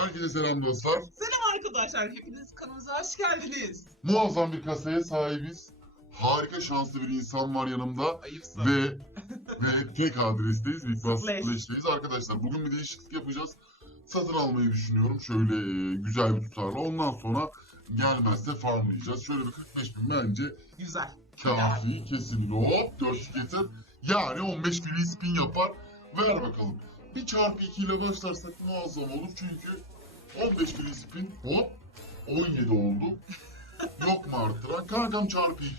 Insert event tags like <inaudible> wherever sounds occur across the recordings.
Herkese selam dostlar. Selam arkadaşlar, hepiniz kanalımıza hoş geldiniz. Muazzam bir kasaya sahibiz. Harika şanslı bir insan var yanımda. Ayıpsın. Ve ve tek adresteyiz. Big Boss Splash. Splash'teyiz. Arkadaşlar bugün bir değişiklik yapacağız. Satın almayı düşünüyorum. Şöyle e, güzel bir tutarla. Ondan sonra gelmezse farmlayacağız. Şöyle bir 45 bin bence Güzel. kafi kesin. Hop 4 getir. Yani 15 free spin yapar. Ver bakalım. Bir çarpı 2 ile başlarsak muazzam olur. Çünkü 15 free spin hop 17 oldu. Yok mu arttıran? Kankam çarpı 2.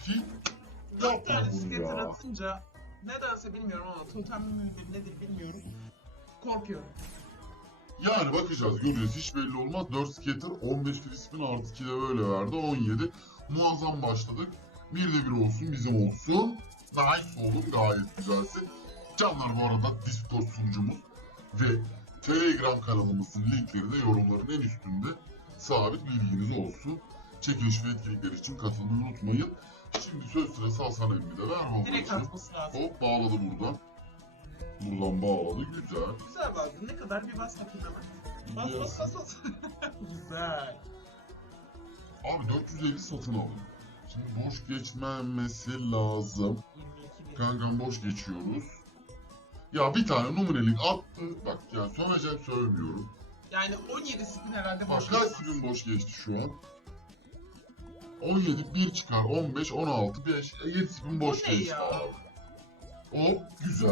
Dört Yapma tane bunu skater ya. atınca nedense bilmiyorum ama totem midir nedir bilmiyorum. Korkuyorum. Yani bakacağız göreceğiz hiç belli olmaz. 4 skater 15 free spin artı 2 de böyle verdi 17. Muazzam başladık. Bir de bir olsun bizim olsun. Nice oğlum gayet güzelsin. Canlar bu arada Discord sunucumuz ve Telegram kanalımızın linkleri de yorumların en üstünde sabit bilginiz olsun. Çekiliş ve etkinlikler için katılmayı unutmayın. Şimdi söz sırası Hasan Emmi'de. Ver Direkt atması lazım. Hop bağladı buradan. Buradan bağladı güzel. Güzel bazdın. Ne kadar bir bas bakayım hemen. Bas bas bas bas. <laughs> Güzel. Abi 450 satın alın. Şimdi boş geçmemesi lazım. 22 bin. Kankam boş geçiyoruz. Ya bir tane numunelik attı. Bak ya söveceğim sövmüyorum. Yani 17 spin herhalde Bak boş kaç geçmez. spin boş geçti şu an? 17 1 çıkar 15 16 5 7 spin boş ne geçti ya? Hop güzel.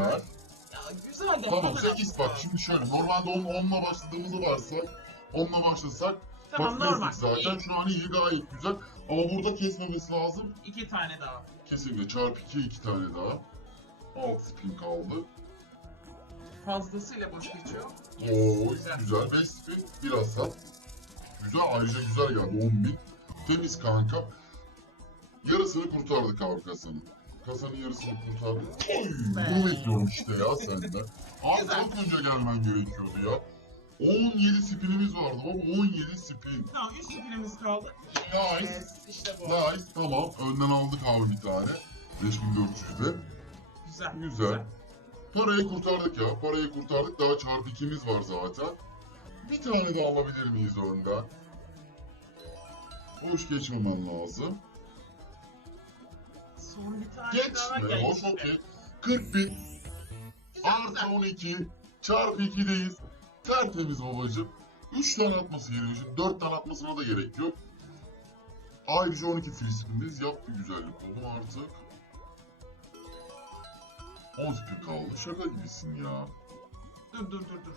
Ya güzel de. Tamam bana 8 atması bak şimdi şöyle normalde 10 10'la başladığımızı varsak 10'la başlasak Tamam bak normal. zaten şu an iyi gayet güzel ama burada kesmemesi lazım. İki tane daha. Kesinlikle çarpı 2 iki tane daha. 6 spin kaldı. Fazlasıyla boş geçiyor. Oo Güzel. güzel 5 spin bir hasat. Güzel ayrıca güzel geldi 10 bin. Temiz kanka. Yarısını kurtardık abi kasanın. Kasanın yarısını kurtardık. Oy bunu bekliyorum işte ya senden. Abi Güzel. çok önce gelmen gerekiyordu ya. 17 spinimiz vardı baba 17 spin. Tamam 3 spinimiz kaldı. Nice. Yes, işte bu. Nice tamam önden aldık abi bir tane. 5400'de. Güzel. Güzel. Parayı kurtardık ya. Parayı kurtardık. Daha çarpı ikimiz var zaten. Bir tane daha alabilir miyiz önden? Hoş geçmemen lazım. Son bir tane daha Geçme. Hoş okey. 40 bin. Artı güzel. 12. Çarpı 2'deyiz. Tertemiz babacım. 3 tane atması gerekiyor. Şimdi 4 tane atmasına da gerek yok. Ayrıca 12 free spin'deyiz. Yap bir güzellik oğlum artık. 10 spin kaldı. Şaka gibisin ya. Dur dur dur dur.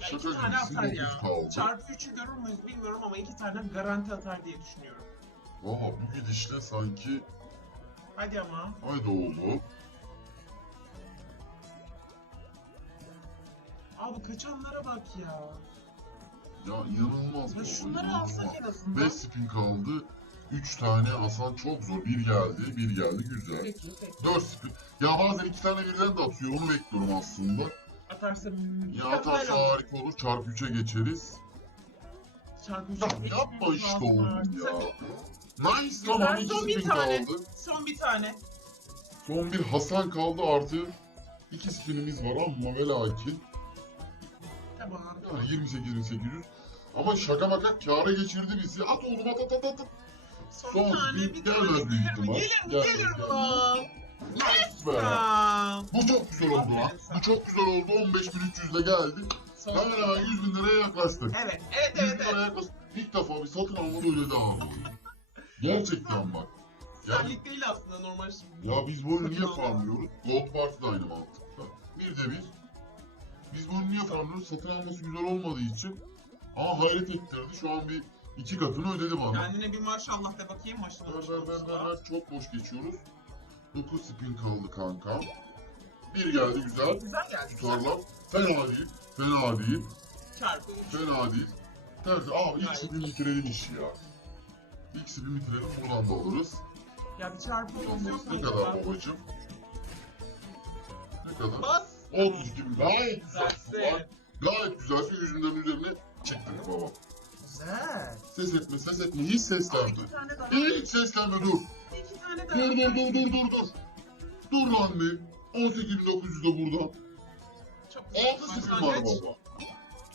Ya Şaka iki tane gibisin, atar ya. dokuz kaldı. Çarpı 3'ü görür müyüz bilmiyorum ama iki tane garanti atar diye düşünüyorum. Valla bu gidişle sanki Hadi ama. Haydi oldu. Abi kaçanlara bak ya. Ya inanılmaz Ya baba, şunları inanılmaz. alsak en azından. 5 spin kaldı. 3 tane Hasan çok zor. Bir geldi, bir geldi güzel. Peki peki. 4 spin. Ya bazen iki tane birden de atıyor. Onu bekliyorum aslında. Atarsa Ya atarsa harika olur. Çarpı 3'e geçeriz. Çarpı üç. Ya Peki, yapma işte oğlum ya. Nice tamam 2 son bir spin tane. kaldı. Son bir tane. Son bir Hasan kaldı artı 2 spinimiz var ama ve lakin Tamam. Yani 28.800 ama şaka maka kâra geçirdi bizi. At oğlum at at at at. Son, Son bir bir tane. Gelir mi? Gelir mi? Gelir mi lan? Yes be. Bu çok güzel oldu lan. Bu çok güzel oldu. 15.300 ile geldi. Son Hemen hemen 100 bin liraya yaklaştık. Evet, evet, 100 evet, bin evet. liraya yaklaştık. İlk defa bir satın alma daha abi. Gerçekten bak. Ya, Senlik değil aslında normal şimdi. ya biz bu oyunu niye farmlıyoruz? Gold Party de aynı mantıkta. Bir de bir. Biz bunu niye farmlıyoruz? Satın alması güzel olmadığı için. Ama hayret ettirdi. Şu an bir iki katını ödedi bana. Kendine bir maşallah de bakayım maşallah. Ver ver ver ver ver. Çok boş geçiyoruz. 9 spin kaldı kanka. Bir geldi güzel. Güzel geldi. Tutarlar. Fena değil. Fena değil. Çarpı. Fena değil. Tersi. Aa ilk spin bitirelim işi ya. İlk spin bitirelim buradan da alırız. Ya bir çarpı yok Ne kadar babacım? Ne kadar? Bas. 32 bin. Gayet güzel. Gayet güzel. Yüzünden üzerine çıktık baba. Güzel. Ses etme ses etme. Hiç seslenme. iki tane daha. Hiç seslenme dur. İki tane daha. Dur dur dur dur dur dur. Dur lan bir. 18.900 de buradan. Çok güzel. 6 spin var baba.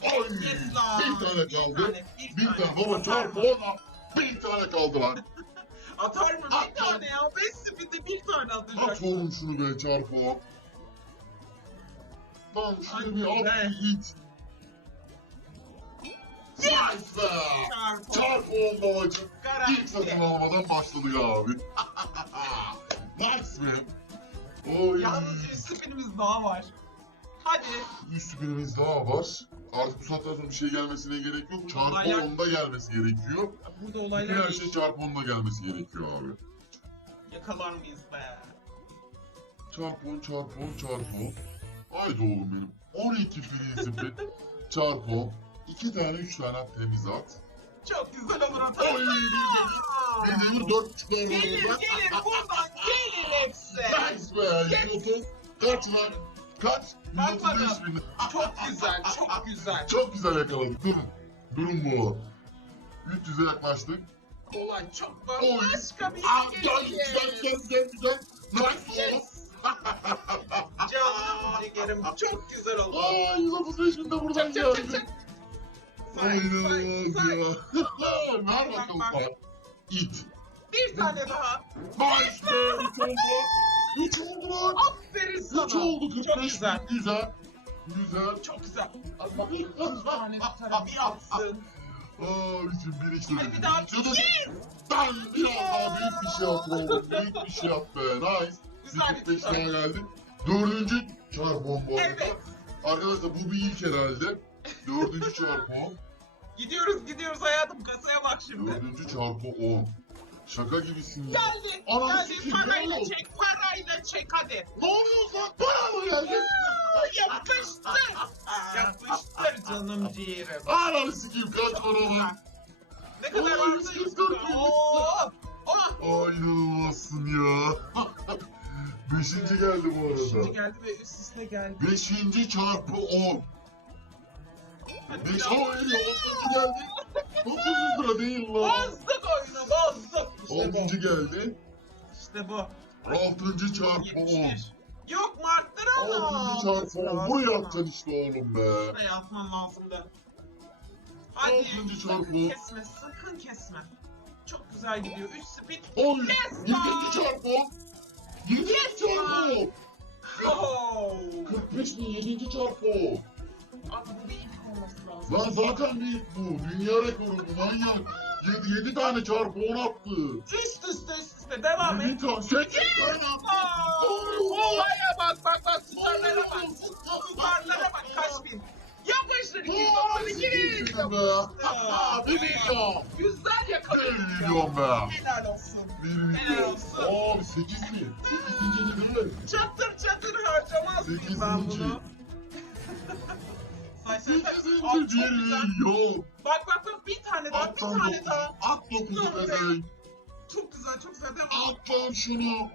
Ay, Yes lan. bir tane Bir kaldı. tane, bir Bir tane. tane baba çarpı ona. Bir tane kaldı lan. <laughs> Atar mı? At Bir tane ya. Beş spinde bir tane atacak. At oğlum şunu be çarpı on. Lan şunu bir at be. bir. Nice be. Çarpı on babacım. İlk satın almadan başladık abi. nice be. Oy. Yalnız bir spinimiz daha var. Hadi. Üst birimiz daha var. Artık bu saatten sonra bir şey gelmesine gerek yok. Çarpı Olaylar- onda gelmesi gerekiyor. Burada Bütün olaylar her değişti. şey çarpı onda gelmesi gerekiyor abi. Yakalar mıyız be? Çarpı 10 çarpı 10 çarpı 10. Haydi oğlum benim. 12 free spin çarpı 10. 2 tane 3 tane temiz at. Çok güzel olur Oy atar. bir demir. Bir demir 4 çıkar Gelir gelir buradan gelir hepsi. Nice be. 130. Kaç lan? Kaç? Bak 135 bin. Çok güzel çok güzel. Çok güzel yakaladık. Durun. Durun bu. 300'e yaklaştık. Kolay çok Oy. başka bir Aa, şey gel güzel güzel güzel güzel. Nice oğlum. <laughs> Canım ciğerim çok güzel oldu. Aa 135 bin de buradan geldi. çak. Say Aynen say say. Ver bakalım Bak, bak. sana. İt. Bir tane daha. Nice be. 3 oldu. 3 oldu lan. Aferin 3 sana. oldu 45 Çok güzel. Güzel. Güzel. Çok güzel. Allah bir tane bir atsın. Aa bizim bir işte. Hadi bir daha. Canım. Ben biraz daha büyük bir şey oğlum. Büyük bir şey be. Nice. Güzel bir 45 daha tane. geldi. Dördüncü çarpı arada. Evet. Arkadaşlar bu bir ilk herhalde. Dördüncü çarpı. Gidiyoruz gidiyoruz hayatım kasaya bak şimdi. Dördüncü çarpı on. Şaka gibisin ya. Geldi. Ananı Geldi. sikeyim, Parayla ne oldu? çek. Parayla çek hadi. Ne oluyor lan? Bana mı geldi? Yapıştır. Yapıştır canım ciğerim. Ananı sikeyim kaç var oğlum? Ne kadar Oy, vardı? bin. Oo. Oh. Ya. <laughs> Beşinci geldi bu Şimdi arada. geldi ve üst üste geldi. Beşinci çarpı on. 5 hayır yolcu geldi. 900 lira değil lan. Bastık oyunu bastık. İşte bu. 6. geldi. İşte bu. 6. çarpı 10. 71. Yok mu arttır 6. Allah. çarpı 10. Buraya atacaksın işte oğlum be. Buraya atman lazımdı. Hadi. Altıncı çarpı. Sakın kesme sakın kesme. Çok güzel gidiyor. 3 speed. 10. 7. Yes lan. çarpı 10. 7. Yes çarpı lan. 10. Oh. 45 bin 7. çarpı 10. Lan zaten büyük bu. Dünya rekoru bu manyak. 7, 7 tane çarpı 10 attı. Üst üste üst üste devam 7 et. tane 8 tane. Olaya bak bak bak. Starlara bak. Starlara bak. Kaç bin. Yapıştır. 292 bin. be. Haha 1 milyon. Güzel 1 yakaladın ya. milyon be. Helal olsun. 1 Helal milyon. olsun. Abi 8 mi? 8. değil mi? Çatır çatır harcamaz mıyım ben bunu? <laughs> Say say say. 8. Abi çok 1 güzel. milyon. Bak bak bak bir tane daha bir tane dokuz. daha. At 9'u bebeğim. Çok güzel çok güzel devam. At lan şunu.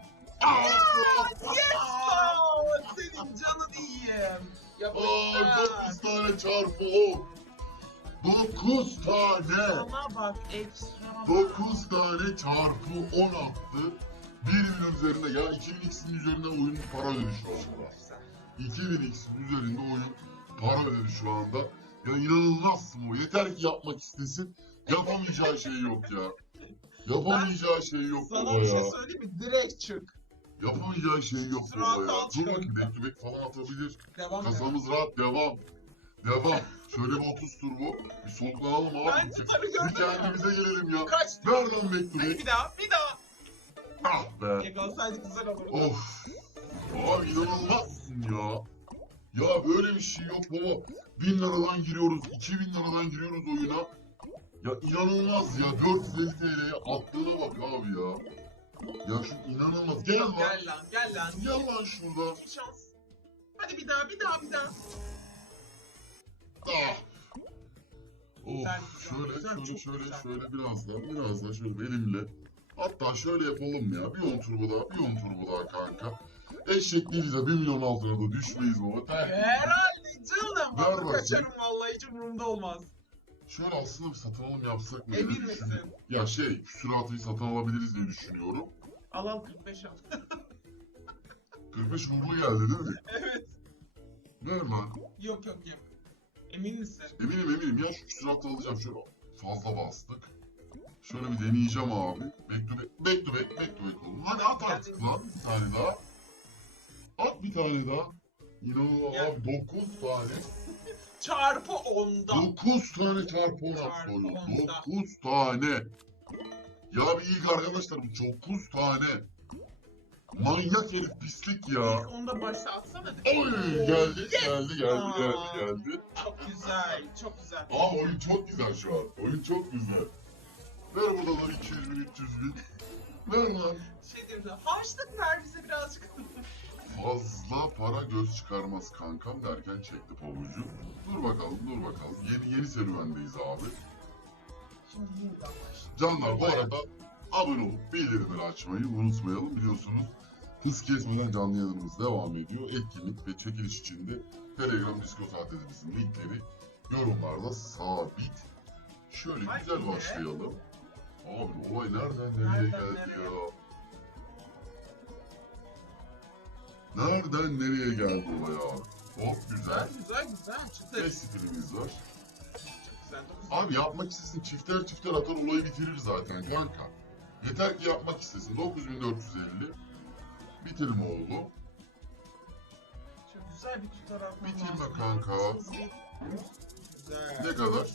At. Yes! Aa, Senin canın iyiyim. Aa 9 tane çarpı 10. 9 tane. Sana bak ekstra. 9 tane çarpı 10 attı. 1 milyon üzerinde ya 2000x'in üzerinde oyun para ödedi şu anda. 2000x'in üzerinde oyun para ödedi şu anda. Ya inanılmazsın o. Yeter ki yapmak istesin. Yapamayacağı şey yok ya. Yapamayacağı şey yok Sana baba bir şey söyleyeyim mi? Direkt çık. Yapamayacağı şey yok Rahat baba ya. Dur çıkalım. bakayım back falan atabilir. Devam et. Kasamız rahat devam. Devam. Şöyle bir 30 turbo. Bir soluklanalım abi. Ben tutarı Bir gördüm. kendimize gelelim ya. Kaç? To Hadi back. bir daha bir daha. Ah be. Yakalasaydık güzel olurdu. Of. Abi inanılmazsın ya. Ya böyle bir şey yok baba. 1000 liradan giriyoruz, 2000 liradan giriyoruz oyuna. Ya inanılmaz ya. 450 TL'ye attığına bak abi ya. Ya şu inanılmaz. Gel lan. Gel lan gel lan. Gel lan şurada. Bir şans. Hadi bir daha bir daha bir daha. Ah. Of güzel, şöyle güzel, şöyle şöyle güzel. şöyle biraz daha biraz daha şöyle elimle. Hatta şöyle yapalım ya. Bir 10 turbo daha bir 10 turbo daha kanka. Eşek değiliz ya 1 milyon altına da düşmeyiz baba. Herhalde canım. Ver Bak kaçarım vallahi hiç umurumda olmaz. Şöyle aslında bir satın alım yapsak mı? düşünüyorum. misin? Ya şey küsuratıyı satın alabiliriz diye düşünüyorum. Al al 45 al. <laughs> 45 uğurlu geldi değil mi? evet. Ver lan. Yok yok yok. Emin misin? Eminim eminim ya şu küsuratı alacağım. Şöyle fazla bastık. Şöyle bir deneyeceğim abi. Back to back, back to back, back to back olun. Hadi at artık lan bir tane daha. At bir tane daha. İnanılmaz Ya. abi 9 <laughs> tane. Çarpı onda. 9 tane çarpı 10 Çarpı attı oyun. onda. 9 tane. Ya bir ilk arkadaşlar bu 9 tane. Manyak herif pislik ya. İlk onda başta atsana. Oy geldi geldi geldi Aa. geldi geldi. Çok güzel, çok güzel. Aa oyun çok güzel şu an. Oyun çok güzel. Ver buradan 200 bin 300 bin. Ver lan. Şey diyorum da, harçlık ver bize birazcık. Fazla para göz çıkarmaz kankam derken çekti pabucu. Dur bakalım dur bakalım. Yeni yeni serüvendeyiz abi. Şimdi yeniden başlayalım. Canlar bu arada abone olup bildirimleri açmayı unutmayalım. Biliyorsunuz hız kesmeden canlı yayınımız devam ediyor. Etkinlik ve çekiliş için de Telegram Discord adresimizin linkleri yorumlarda sabit. Şöyle güzel başlayalım. Abi olay nereden nereye Nereden geldi nereye? ya? Nereden nereye geldi olay abi? Çok güzel. Güzel, güzel. Çıktı. 5 spinimiz var. Abi yapmak istesin çifter çifter atar olayı bitirir zaten kanka. Yeter ki yapmak istesin. 9450. Bitirim oldu. Çok güzel bir tutar atman Bitirme lazım. kanka. Güzel. Ne kadar?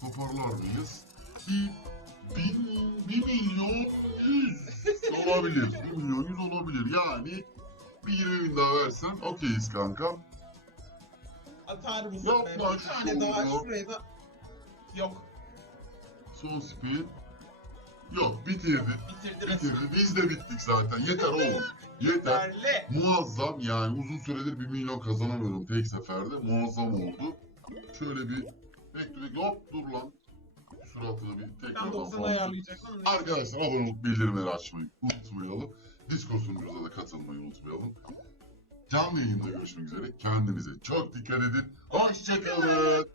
Toparlar mıyız? Bir, bin, bir milyon yüz olabilir. Bir milyon yüz olabilir. Yani bir 20 bin daha versen okeyiz kanka. Atar mısın? Yok be? Bir tane daha şuraya da. Yok. Son spin. Yok bitirdi. Bitirdi. Biz de bittik zaten. Yeter oğlum. <laughs> Yeter. Muazzam yani uzun süredir 1 milyon kazanamıyorum tek seferde. Muazzam oldu. Şöyle bir bekle hop dur lan. Suratını bir Ben tekrardan 90 falan. ayarlayacaktım. ama neyse. Arkadaşlar abone olup bildirimleri açmayı unutmayalım. Discord sunucumuza da katılmayı unutmayalım. Canlı yayında görüşmek üzere. Kendinize çok dikkat edin. Hoşçakalın.